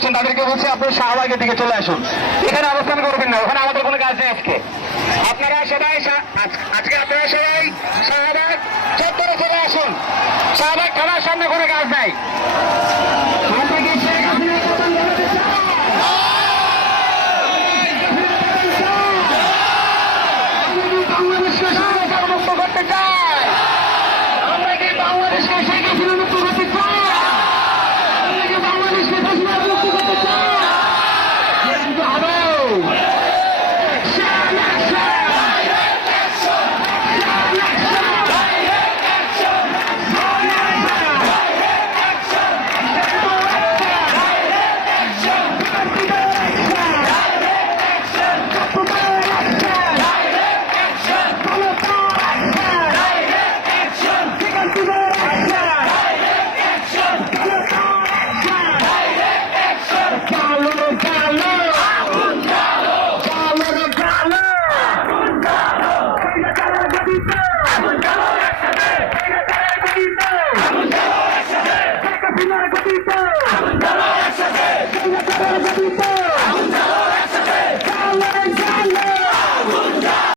করছেন তাদেরকে বলছি আপনি শাহবাগের দিকে চলে আসুন। এখানে অবস্থান করবেন না, ওখানে আমাদের কোনো কাজ নেই আজকে। আপনারা সবাই আজকে আপনারা সবাই শাহবাগ চত্বরে চলে আসুন। শাহবাগ থানার সামনে কোনো কাজ নাই। Gracias,